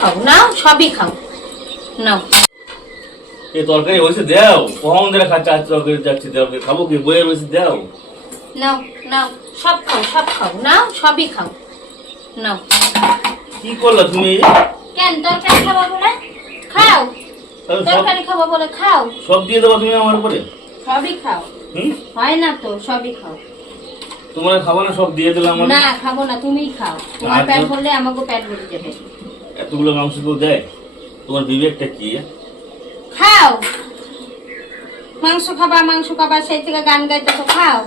খাও নাও সবই খাও। নাও। এই তরকারি হয়েছে দাও। কখন ধরে খাচ্ছে আজ তরকারি যাচ্ছে তরকারি খাব কি? বইয়ের হয়েছে দাও। নাও নাও সব খাও সব খাও নাও সবই খাও। নাও। কি করল তুমি? কেন তরকারি খাব বলে? খাও। তরকারি খাব বলে খাও। সব দিয়ে দেবো তুমি আমার উপরে? সবই খাও। হুম? হয় না তো সবই খাও। তোমার খাব না সব দিয়ে দিলাম না খাব না তুমিই খাও। তোমার আর পেট ভরলে আমাকে পেট ভরে যাবে এতগুলো মাংস কেউ দেয়? তোমার বিবেকটা কি? খাও। মাংস খাবা মাংস খাবা সেই থেকে গান গাইতে তো খাও।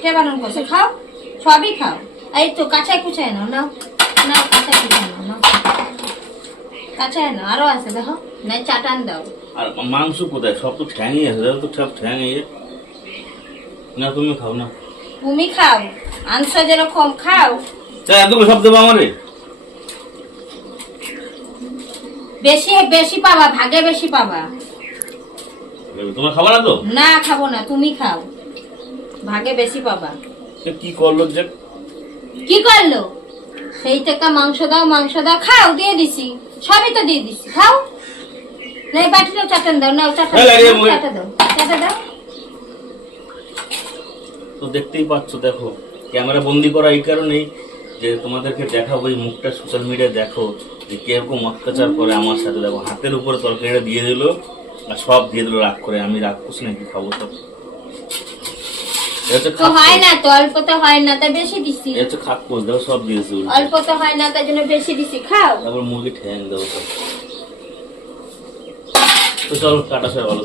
কে বারণ করছে? খাও সবই খাও। এই তো কাঁচাই কুচাই নাও নাও। নাও কাঁচাই কুচাই নাও নাও। কাঁচাই নাও আরও আছে দেখো। নাই চাটান দাও। আর মাংস কোথায়? সব তো ঠ্যাংই আছে দেখো তো সব ঠ্যাংই এ। না তুমি খাও না তুমি খাও। আনছো যেরকম খাও। এতগুলো সব দেবো আমারে? বেশি বেশি পাবা ভাগে বেশি পাবা। তোমার খাব না তো? না খাব না তুমি খাও। ভাগে বেশি পাবা। কি করল যে? কি করল? সেই টাকা মাংস দাও মাংস দাও খাও দিয়ে দিছি। সবই তো দিয়ে দিছি খাও। নাই বাটিটা চাটান দাও নাও চাটান দাও। চাটা দাও চাটা দাও। তো দেখতেই পাচ্ছ দেখো ক্যামেরা বন্দি করা এই কারণেই যে তোমাদেরকে দেখাবো এই মুখটা সোশ্যাল মিডিয়ায় দেখো। যে কীরকম অত্যাচার করে আমার সাথে দেখো হাতের উপরে তরকারিটা দিয়ে দিল আর সব দিয়ে দিল রাগ করে আমি রাগ করছি নাকি খাব সব। তো হয় না তো অল্প তো হয় না তাই বেশি দিছি। এটা হচ্ছে খাক পোষ দেখো সব দিয়েছে। অল্প তো হয় না তাই জন্য বেশি দিছি খাও। তারপর মুরগি ঠ্যাং তো চলো টাটা স্যার ভালো।